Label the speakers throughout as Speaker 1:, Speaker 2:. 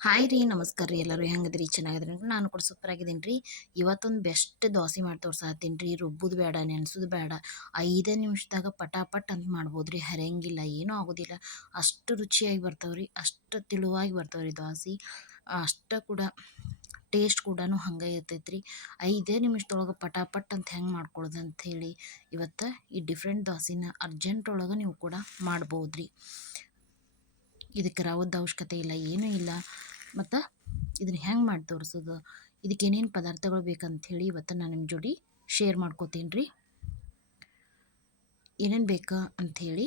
Speaker 1: Hi ರೀ, ನಮಸ್ಕಾರ ರೀ ಎಲ್ಲರೂ. ಹೆಂಗದ್ರಿ? ಚೆನ್ನಾಗಿದ್ರಿ ನಾನು ಕೂಡ ಸೂಪರ್ ಆಗಿದ್ದೀನಿ ರೀ. ಇವತ್ತೊಂದು ಬೆಸ್ಟ್ ದೋಸೆ ಮಾಡಿ ತೋರ್ಸಾತ್ತೀನಿ ರೀ. ರುಬ್ಬುದು ಬೇಡ, ನೆನೆಸೋದು ಬೇಡ. ಐದೇ ನಿಮಿಷದಾಗ ಪಟಾಪಟ್ ಅಂತ ಮಾಡ್ಬೋದು ರೀ ಹರಿಯಂಗಿಲ್ಲ, ಏನೂ ಆಗೋದಿಲ್ಲ. ಅಷ್ಟು ರುಚಿಯಾಗಿ ಬರ್ತಾವ್ರಿ ಅಷ್ಟು ತಿಳುವಾಗಿ ಬರ್ತಾವೆ ರೀ ದೋಸೆ. ಅಷ್ಟು ಕೂಡ ಟೇಸ್ಟ್ ಕೂಡ ಹಂಗೆ ಇರ್ತೈತೆ ರೀ ಐದೇ ನಿಮಿಷದೊಳಗೆ ಪಟಾಪಟ್ ಅಂತ ಹೆಂಗೆ ಮಾಡ್ಕೊಳ್ಳೋದು ಹೇಳಿ ಇವತ್ತು ಈ ಡಿಫ್ರೆಂಟ್ ದೋಸೆನ ಅರ್ಜೆಂಟ್ ಒಳಗೆ ನೀವು ಕೂಡ ಮಾಡ್ಬೋದು ರೀ ಇದಕ್ಕೆ ರವದ ಅವಶ್ಯಕತೆ ಇಲ್ಲ, ಏನೂ ಇಲ್ಲ. ಮತ್ತು ಇದನ್ನ ಹೆಂಗೆ ಮಾಡಿ ತೋರಿಸೋದು? ಇದಕ್ಕೆ ಏನೇನು ಪದಾರ್ಥಗಳು ಬೇಕಂತ ಇವತ್ತು ನಾನು ನಿಮ್ಮ ಜೋಡಿ ಶೇರ್ ಮಾಡ್ಕೋತೀನಿ ರೀ ಏನೇನು ಬೇಕು ಅಂಥೇಳಿ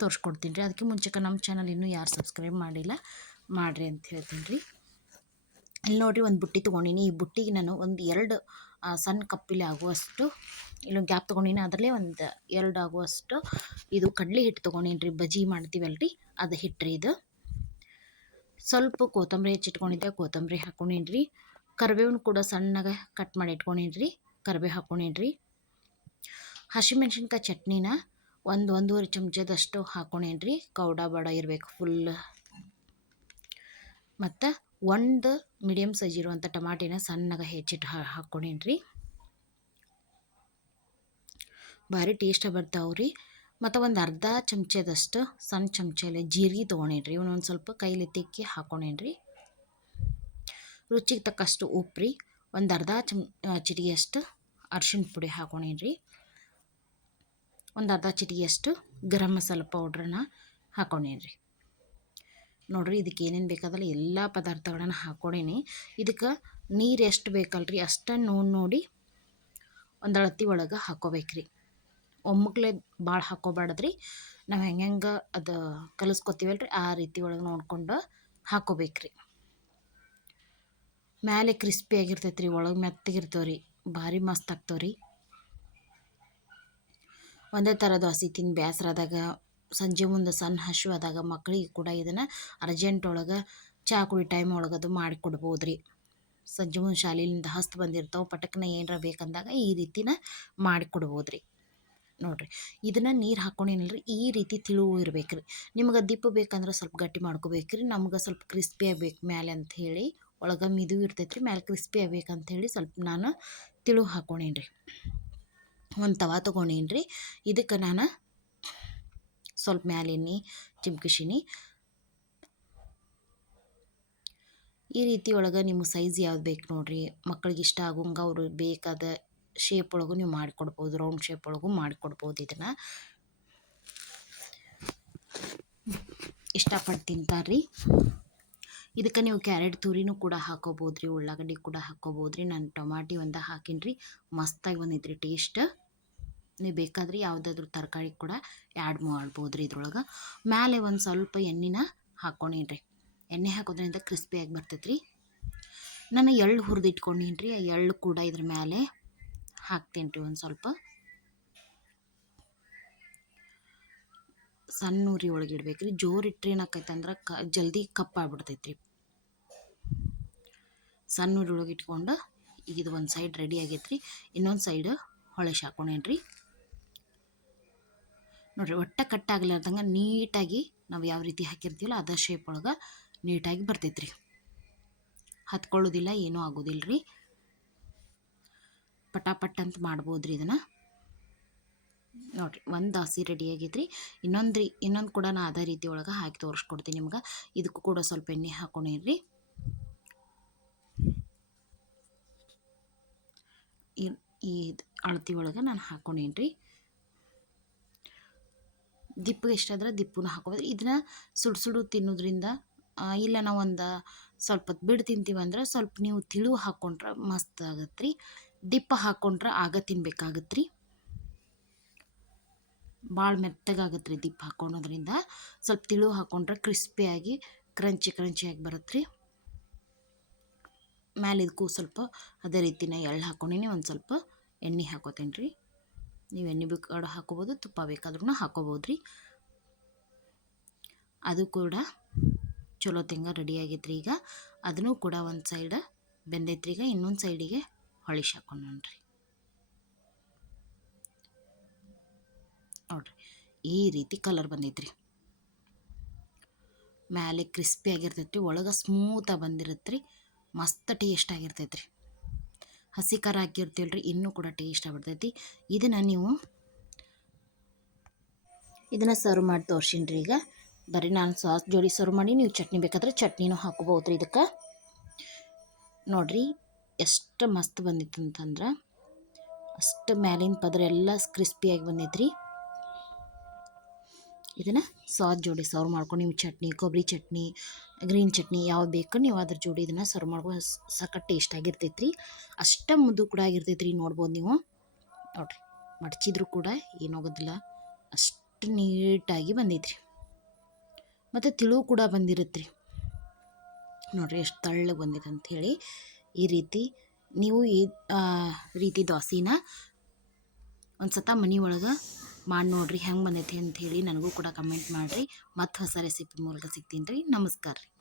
Speaker 1: ತೋರಿಸ್ಕೊಡ್ತೀನಿ ರೀ ಅದಕ್ಕೆ ಮುಂಚೆಕ ನಮ್ಮ ಚಾನಲ್ ಇನ್ನೂ ಯಾರು ಸಬ್ಸ್ಕ್ರೈಬ್ ಮಾಡಿಲ್ಲ, ಮಾಡಿರಿ ಅಂತ ಹೇಳ್ತೀನಿ ರೀ ಇಲ್ಲಿ ನೋಡಿರಿ ಒಂದು ಬುಟ್ಟಿ ತೊಗೊಂಡಿನಿ. ಈ ಬುಟ್ಟಿಗೆ ನಾನು ಒಂದು ಎರಡು ಸಣ್ಣ ಕಪ್ಪಿಲಿ ಆಗುವಷ್ಟು, ಇಲ್ಲೊಂದು ಗ್ಯಾಪ್ ತೊಗೊಂಡಿನಿ, ಅದರಲ್ಲೇ ಒಂದು ಎರಡು ಆಗುವಷ್ಟು ಇದು ಕಡಲೆ ಹಿಟ್ಟು ತೊಗೊಂಡೀನಿ ರೀ ಬಜ್ಜಿ ಮಾಡ್ತೀವಲ್ಲ ರೀ ಅದು ಹಿಟ್ಟು ಇದು. ಸ್ವಲ್ಪ ಕೊತ್ತಂಬರಿ ಹೆಚ್ಚಿಟ್ಕೊಂಡಿದ್ದೆ ಕೊತ್ತಂಬರಿ ಹಾಕ್ಕೊಂಡೀನಿ ರೀ ಕರಿಬೇವನ್ನ ಕೂಡ ಸಣ್ಣಗೆ ಕಟ್ ಮಾಡಿ ಇಟ್ಕೊಂಡೀನಿ ರೀ ಕರಿಬೇವು ಹಾಕ್ಕೊಂಡೀನಿ ರೀ ಹಸಿಮೆಣ್ಸಿನ್ಕಾಯಿ ಚಟ್ನಿನ ಒಂದು ಒಂದೂವರೆ ಚಮಚದಷ್ಟು ಹಾಕ್ಕೊಂಡೀನಿ ರೀ ಕೌಡ, ಬಡ ಇರಬೇಕು ಫುಲ್ ಮತ್ತು ಒಂದು ಮೀಡಿಯಮ್ ಸೈಜ್ ಇರುವಂಥ ಟಮಾಟಿನ ಸಣ್ಣಗೆ ಹೆಚ್ಚಿಟ್ಟು ಹಾ ರೀ ಭಾರಿ ಟೇಸ್ಟ್ ರೀ ಮತ್ತು ಒಂದು ಅರ್ಧ ಚಮಚದಷ್ಟು ಸಣ್ಣ ಚಮಚಲ್ಲಿ ಜೀರಿಗೆ ತೊಗೊಂಡೇನ್ರಿ. ಒಂದು ಸ್ವಲ್ಪ ಕೈಲಿ ತಿಕ್ಕಿ ಹಾಕ್ಕೊಂಡೇನ್ರಿ ರುಚಿಗೆ ತಕ್ಕಷ್ಟು ಉಪ್ಪು ರೀ ಒಂದು ಅರ್ಧ ಚಮ್ ಚಿಟಿಗೆಯಷ್ಟು ಅರ್ಶಿಣ ಪುಡಿ ಹಾಕ್ಕೊಂಡೇನ್ರಿ ಒಂದು ಅರ್ಧ ಚಿಟಿಗೆಯಷ್ಟು ಗರಂ ಮಸಾಲೆ ಪೌಡ್ರನ್ನ ಹಾಕ್ಕೊಂಡೇನ್ರಿ ನೋಡಿರಿ ಇದಕ್ಕೆ ಏನೇನು ಬೇಕಾದಲ್ಲ ಎಲ್ಲ ಪದಾರ್ಥಗಳನ್ನು ಹಾಕ್ಕೊಡೇನಿ ಇದಕ್ಕೆ ನೀರು ಎಷ್ಟು ಬೇಕಲ್ರಿ ಅಷ್ಟನ್ನು ನೋಡಿ ನೋಡಿ ಒಂದು ಅಳತಿ ಒಳಗೆ ಹಾಕೋಬೇಕ್ರಿ. ಒಮ್ಮಕ್ಲೆ ಭಾಳ ಹಾಕೋಬಾರ್ದ್ರಿ. ನಾವು ಹೆಂಗೆ ಹೆಂಗೆ ಅದು ಕಲಿಸ್ಕೊತೀವಲ್ಲ ರೀ ಆ ರೀತಿ ಒಳಗೆ ನೋಡ್ಕೊಂಡು ಹಾಕೋಬೇಕ್ರಿ. ಮ್ಯಾಲೆ ಕ್ರಿಸ್ಪಿ ಆಗಿರ್ತೈತೆ ರೀ ಒಳಗೆ ಮೆತ್ತಗಿರ್ತವೆ ರೀ ಭಾರಿ ಮಸ್ತ್ ಆಗ್ತಾವೆ ರೀ ಒಂದೇ ಥರದ ದೋಸೆ ತಿಂದು ಬೇಸರದಾಗ ಸಂಜೆ ಮುಂದೆ ಸಣ್ಣ ಹಸಿವಾದಾಗ ಮಕ್ಕಳಿಗೆ ಕೂಡ ಇದನ್ನು ಅರ್ಜೆಂಟ್ ಒಳಗೆ ಚಾ ಕುಡಿ ಟೈಮ್ ಒಳಗೆ ಅದು ಮಾಡಿಕೊಡ್ಬೋದು ರೀ ಸಂಜೆ ಮುಂದೆ ಶಾಲೆಯಿಂದ ಹಸ್ತು ಬಂದಿರ್ತಾವೆ, ಪಟಕ್ನ ಏನರ ಬೇಕಂದಾಗ ಈ ರೀತಿನ ಮಾಡಿಕೊಡ್ಬೋದು ರೀ ನೋಡಿರಿ, ಇದನ್ನು ನೀರು ಹಾಕ್ಕೊಂಡೇನಲ್ರಿ ಈ ರೀತಿ ತಿಳುವು ಇರ್ಬೇಕು ರೀ ನಿಮ್ಗೆ ದಿಪ್ಪ ಬೇಕಂದ್ರೆ ಸ್ವಲ್ಪ ಗಟ್ಟಿ ಮಾಡ್ಕೋಬೇಕು ರೀ ನಮ್ಗೆ ಸ್ವಲ್ಪ ಕ್ರಿಸ್ಪಿ ಆಗ್ಬೇಕು ಮ್ಯಾಲೆ ಅಂಥೇಳಿ ಒಳಗೆ ಮಿದು ಇರ್ತೈತೆ ರೀ ಮ್ಯಾಲೆ ಕ್ರಿಸ್ಪಿ ಅಂತ ಹೇಳಿ ಸ್ವಲ್ಪ ನಾನು ತಿಳುವು ಹಾಕ್ಕೊಂಡೇನಿ ರೀ ಒಂದು ತವಾ ತೊಗೊಂಡೇನಿ ರೀ ಇದಕ್ಕೆ ನಾನು ಸ್ವಲ್ಪ ಮ್ಯಾಲೆಣ್ಣೆ ಚಿಮ್ಕಿಸಿನಿ ಈ ರೀತಿ ಒಳಗೆ ನಿಮ್ಮ ಸೈಜ್ ಯಾವ್ದು ಬೇಕು ನೋಡಿರಿ. ಮಕ್ಳಿಗೆ ಇಷ್ಟ ಆಗೋಂಗೆ ಅವರು ಬೇಕಾದ ಶೇಪ್ ಒಳಗೂ ನೀವು ಮಾಡಿಕೊಡ್ಬೋದು ರೌಂಡ್ ಶೇಪ್ ಒಳಗೂ ಮಾಡಿಕೊಡ್ಬೋದು ಇದನ್ನು. ಇಷ್ಟಪಟ್ಟು ತಿಂತಾರೆ ಇದಕ್ಕೆ ನೀವು ಕ್ಯಾರೆಟ್ ತುರಿನೂ ಕೂಡ ಹಾಕೋಬೋದು ರೀ ಉಳ್ಳಾಗಡ್ಡಿ ಕೂಡ ಹಾಕೋಬೋದು ರೀ ನಾನು ಟೊಮಾಟಿ ಒಂದು ಹಾಕಿನ್ರಿ. ಮಸ್ತಾಗಿ ಬಂದಿದ್ರಿ ಟೇಸ್ಟ್ ನೀವು ಬೇಕಾದ್ರೆ ಯಾವುದಾದ್ರೂ ತರಕಾರಿ ಕೂಡ ಆ್ಯಡ್ ಮಾಡ್ಬೋದು ರೀ ಇದ್ರೊಳಗೆ. ಮೇಲೆ ಒಂದು ಸ್ವಲ್ಪ ಎಣ್ಣೆನ ಹಾಕ್ಕೊಂಡಿನ್ರಿ ಎಣ್ಣೆ ಹಾಕೋದ್ರಿಂದ ಕ್ರಿಸ್ಪಿಯಾಗಿ ಬರ್ತೈತೆ ರೀ ನಾನು ಎಳ್ಳು ಹುರಿದು ಇಟ್ಕೊಂಡಿನ್ರಿ ರೀ ಎಳ್ಳು ಕೂಡ ಇದ್ರ ಮೇಲೆ ಹಾಕ್ತೀನಿ ರೀ ಒಂದು ಸ್ವಲ್ಪ. ಸಣ್ಣ ಉರಿ ಒಳಗೆ ಇಡ್ಬೇಕು ರೀ ಜೋರು ಇಟ್ಟರೆ ಏನಾಕೈತೆ ಅಂದ್ರೆ ಕ, ಜಲ್ದಿ ಕಪ್ಪಾಗ್ಬಿಡ್ತೈತೆ ರೀ ಸಣ್ಣ ಉರಿ ಒಳಗೆ ಇಟ್ಕೊಂಡು ಈಗ ಇದು ಒಂದು ಸೈಡ್ ರೆಡಿ ಆಗೈತೆ ಇನ್ನೊಂದು ಸೈಡ್ ಹೊಳೆ ಹಾಕೊಂಡೇನ್ರಿ. ನೋಡಿರಿ ಒಟ್ಟ ಕಟ್ಟಾಗಲಾರ್ದಂಗೆ ನೀಟಾಗಿ ನಾವು ಯಾವ ರೀತಿ ಹಾಕಿರ್ತೀವಲ್ಲ ಅದ ಶೇಪ್ ಒಳಗೆ ನೀಟಾಗಿ ಬರ್ತೈತ್ರಿ. ಹತ್ಕೊಳ್ಳೋದಿಲ್ಲ, ಏನೂ ಆಗೋದಿಲ್ಲ ರೀ ಪಟಾಪಟ್ ಅಂತ ಮಾಡ್ಬೋದು ರೀ ಇದನ್ನು. ನೋಡಿರಿ, ಒಂದು ದಾಸಿ ರೆಡಿ ಆಗೈತ್ರಿ. ಇನ್ನೊಂದು ರೀ ಇನ್ನೊಂದು ಕೂಡ ನಾ ಅದೇ ರೀತಿ ಒಳಗೆ ಹಾಕಿ ತೋರಿಸ್ಕೊಡ್ತೀನಿ ನಿಮ್ಗೆ. ಇದಕ್ಕೂ ಕೂಡ ಸ್ವಲ್ಪ ಎಣ್ಣೆ ಹಾಕೊಂಡಿರ್ರಿ ಈ ಅಳತಿ ಒಳಗೆ ನಾನು ಹಾಕೊಂಡೇನಿ ರೀ ಇಷ್ಟ ಎಷ್ಟಾದ್ರೆ ದಿಪ್ಪುನ ಹಾಕೋಬೋದು. ಇದನ್ನ ಸುಡು ಸುಡು ತಿನ್ನೋದ್ರಿಂದ ಇಲ್ಲ ನಾವು ಒಂದು ಸ್ವಲ್ಪ ಬಿಡು ತಿಂತೀವಿ ಅಂದ್ರೆ ಸ್ವಲ್ಪ ನೀವು ತಿಳು ಹಾಕ್ಕೊಂಡ್ರೆ ಮಸ್ತ್ ಆಗತ್ತೆ ರೀ ದಿಪ್ಪ ಹಾಕ್ಕೊಂಡ್ರೆ ಆಗ ತಿನ್ಬೇಕಾಗತ್ತೆ ರೀ ಭಾಳ ಮೆತ್ತಗಾಗತ್ತೆ ರೀ ದಿಪ್ಪ ಹಾಕ್ಕೊಳೋದ್ರಿಂದ ಸ್ವಲ್ಪ ತಿಳು ಹಾಕ್ಕೊಂಡ್ರೆ ಕ್ರಿಸ್ಪಿಯಾಗಿ ಕ್ರಂಚಿ ಕ್ರಂಚಿಯಾಗಿ ಬರುತ್ತೆ ರೀ ಮ್ಯಾಲಿದಕ್ಕೂ ಸ್ವಲ್ಪ ಅದೇ ರೀತಿನ ಎಳ್ಳು ಹಾಕ್ಕೊಂಡಿನಿ ಒಂದು ಸ್ವಲ್ಪ ಎಣ್ಣೆ ಹಾಕೋತೀನಿ ರೀ ನೀವು ಎಣ್ಣೆ ಬೇಕಾದ್ರೂ ಹಾಕೋಬೋದು, ತುಪ್ಪ ಬೇಕಾದ್ರೂ ಹಾಕೋಬೋದು ರೀ ಅದು ಕೂಡ ಚಲೋ ತೆಂಗ ರೆಡಿ ಆಗೈತ್ರಿ ಈಗ. ಅದನ್ನು ಕೂಡ ಒಂದು ಸೈಡ್ ಬೆಂದೈತ್ರಿ ಈಗ, ಇನ್ನೊಂದು ಸೈಡಿಗೆ ಹೊಳಿಶ್ ಹಾಕೊಂಡ್ರಿ ನೋಡ್ರಿ, ಈ ರೀತಿ ಕಲರ್ ಬಂದೈತ್ರಿ. ಮ್ಯಾಲೆ ಕ್ರಿಸ್ಪಿ ಆಗಿರ್ತೈತ್ರಿ, ಒಳಗೆ ಸ್ಮೂತಾಗಿ ಬಂದಿರುತ್ತೆ ರೀ ಮಸ್ತ್ ಟೇಸ್ಟ್ ಆಗಿರ್ತೈತ್ರಿ. ಹಸಿ ಖಾರ ಹಾಕಿರ್ತೀವಿ ರೀ ಇನ್ನೂ ಕೂಡ ಟೇಸ್ಟ್ ಆಗ್ಬಿಡ್ತೈತಿ. ಇದನ್ನು ನೀವು ಇದನ್ನು ಸರ್ವ್ ಮಾಡಿ ತೋರ್ಸಿನಿ ರೀ ಈಗ. ಬರೀ ನಾನು ಸಾಸ್ ಜೋಡಿ ಸರ್ವ್ ಮಾಡಿ, ನೀವು ಚಟ್ನಿ ಬೇಕಾದ್ರೆ ಚಟ್ನಿನೂ ಹಾಕೋಬೋದು ರೀ ಇದಕ್ಕೆ. ನೋಡಿರಿ, ಎಷ್ಟು ಮಸ್ತ್ ಬಂದಿತ್ತು ಅಂತಂದ್ರೆ ಅಷ್ಟು ಮ್ಯಾಲಿನ ಪದರ ಎಲ್ಲ ಕ್ರಿಸ್ಪಿಯಾಗಿ ಬಂದೈತೆ ರೀ ಇದನ್ನು ಸಾಸ್ ಜೋಡಿ ಸರ್ವ್ ಮಾಡ್ಕೊಂಡು ನೀವು ಚಟ್ನಿ ಕೊಬ್ಬರಿ ಚಟ್ನಿ ಗ್ರೀನ್ ಚಟ್ನಿ ಯಾವ್ದು ಬೇಕು ನೀವು ಅದ್ರ ಜೋಡಿ ಇದನ್ನು ಸರ್ವ್ ಮಾಡ್ಕೊಂಡು ಸಖತ್ ಟೇಸ್ಟ್ ಆಗಿರ್ತೈತೆ ರೀ ಅಷ್ಟು ಮುದ್ದು ಕೂಡ ಆಗಿರ್ತೈತೆ ರೀ ನೋಡ್ಬೋದು ನೀವು. ನೋಡ್ರಿ, ಮಡಚಿದ್ರು ಕೂಡ ಏನಾಗೋದಿಲ್ಲ ಅಷ್ಟು ನೀಟಾಗಿ ಬಂದೈತ್ರಿ. ಮತ್ತು ತಿಳು ಕೂಡ ಬಂದಿರುತ್ತೆ ರೀ ನೋಡಿರಿ ಎಷ್ಟು ತಳ್ಳಗೆ ಬಂದಿದೆ ಅಂಥೇಳಿ ಈ ರೀತಿ ನೀವು ಈ ರೀತಿ ದೋಸೆನ ಒಂದು ಸತ ಮನೆ ಒಳಗೆ ಮಾಡಿ ನೋಡಿರಿ ಹೆಂಗೆ ಬಂದೈತಿ ಹೇಳಿ ನನಗೂ ಕೂಡ ಕಮೆಂಟ್ ಮಾಡಿರಿ. ಮತ್ತು ಹೊಸ ರೆಸಿಪಿ ಮೂಲಕ ಸಿಗ್ತೀನಿ ರೀ. ನಮಸ್ಕಾರ ರೀ.